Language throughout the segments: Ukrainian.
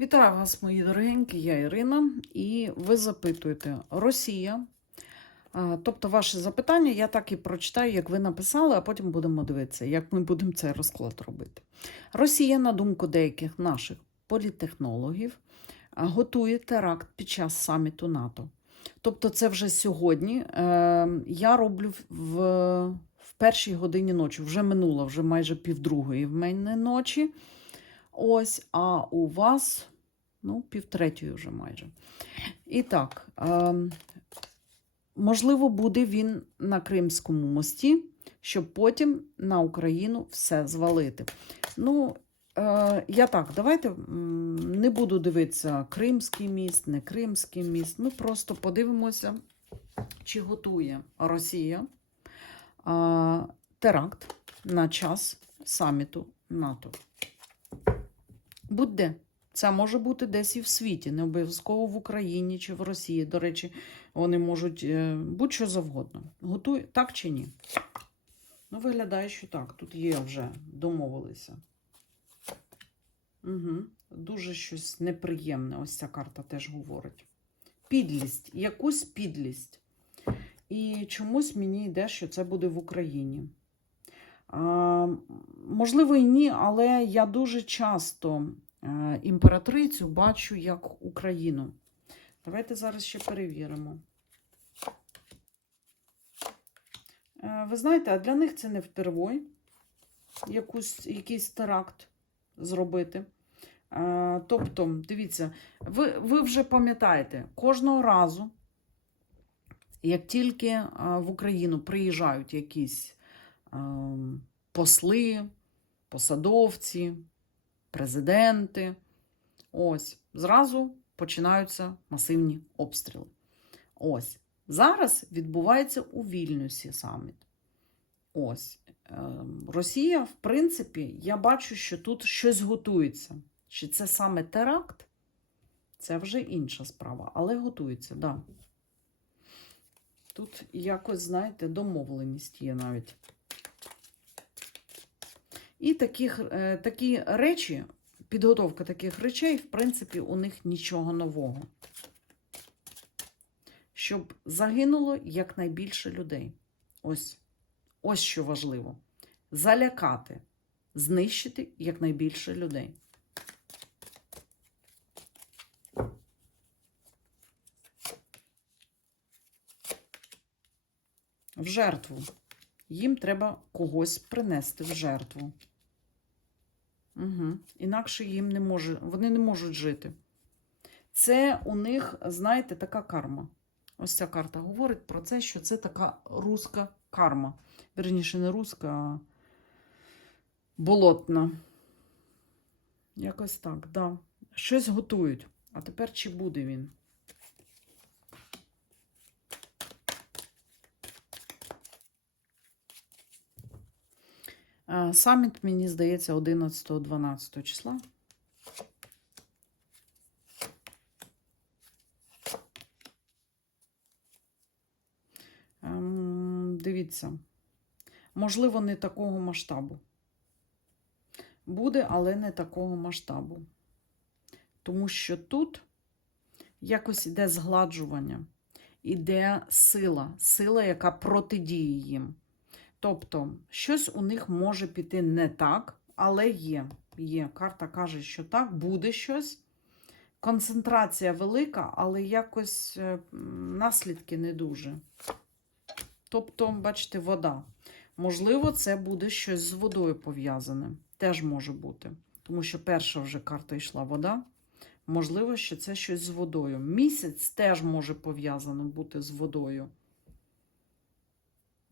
Вітаю вас, мої дорогенькі, я Ірина, і ви запитуєте Росія. Тобто, ваше запитання я так і прочитаю, як ви написали, а потім будемо дивитися, як ми будемо цей розклад робити. Росія, на думку деяких наших політтехнологів, готує теракт під час саміту НАТО. Тобто, це вже сьогодні. Е, я роблю в, в першій годині ночі, вже минуло, вже майже півдругої в мене ночі. Ось, а у вас, ну, півтретьої вже майже. І так, е, можливо, буде він на Кримському мості, щоб потім на Україну все звалити. Ну, е, я так, давайте не буду дивитися Кримський міст, не Кримський міст. Ми просто подивимося, чи готує Росія е, теракт на час саміту НАТО. Будь-де. Це може бути десь і в світі, не обов'язково в Україні чи в Росії. До речі, вони можуть е, будь-що завгодно. Готуй так чи ні? Ну, виглядає, що так. Тут є вже, домовилися. Угу. Дуже щось неприємне. Ось ця карта теж говорить. Підлість, якусь підлість. І чомусь мені йде, що це буде в Україні. А, можливо, і ні, але я дуже часто е, імператрицю бачу як Україну. Давайте зараз ще перевіримо. Е, ви знаєте, а для них це не впервой якусь, якийсь теракт зробити. Е, тобто, дивіться, ви, ви вже пам'ятаєте, кожного разу, як тільки е, в Україну приїжджають якісь посли, посадовці, президенти. Ось, зразу починаються масивні обстріли. Ось. Зараз відбувається у Вільнюсі саміт. Ось. Ем, Росія, в принципі, я бачу, що тут щось готується. Чи це саме теракт? Це вже інша справа, але готується, так. Да. Тут якось, знаєте, домовленість є навіть. І таких, е, такі речі, підготовка таких речей, в принципі, у них нічого нового. Щоб загинуло якнайбільше людей. Ось, ось що важливо: залякати, знищити якнайбільше людей. В жертву. Їм треба когось принести в жертву. Угу. Інакше їм не може, вони не можуть жити. Це у них, знаєте, така карма. Ось ця карта говорить про це, що це така руська карма. Верніше, не руська, а болотна. Якось так, да. Щось готують. А тепер чи буде він? Саміт, мені здається, 11-12 числа. Ем, Дивіться, можливо, не такого масштабу. Буде, але не такого масштабу. Тому що тут якось іде згладжування, іде сила, сила, яка протидіє їм. Тобто, щось у них може піти не так, але є. Є. Карта каже, що так, буде щось. Концентрація велика, але якось е, наслідки не дуже. Тобто, бачите, вода. Можливо, це буде щось з водою пов'язане. Теж може бути. Тому що перша вже карта йшла вода. Можливо, що це щось з водою. Місяць теж може пов'язано бути з водою.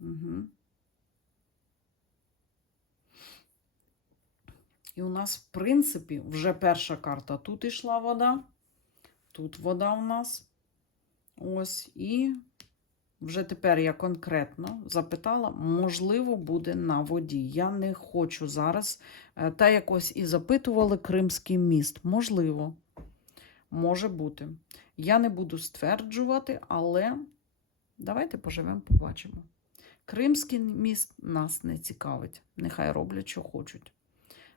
Угу. І у нас, в принципі, вже перша карта. Тут йшла вода, тут вода у нас. Ось. І вже тепер я конкретно запитала, можливо, буде на воді. Я не хочу зараз. е, Та якось і запитували Кримський міст. Можливо, може бути. Я не буду стверджувати, але давайте поживемо, побачимо. Кримський міст нас не цікавить. Нехай роблять, що хочуть.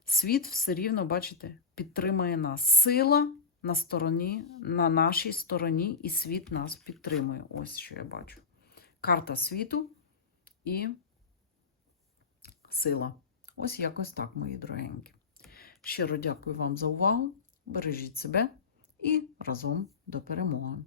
Світ все рівно, бачите, підтримує нас. Сила на стороні, на нашій стороні, і світ нас підтримує. Ось що я бачу. Карта світу і сила. Ось якось так, мої дорогенькі. Щиро дякую вам за увагу. Бережіть себе і разом до перемоги.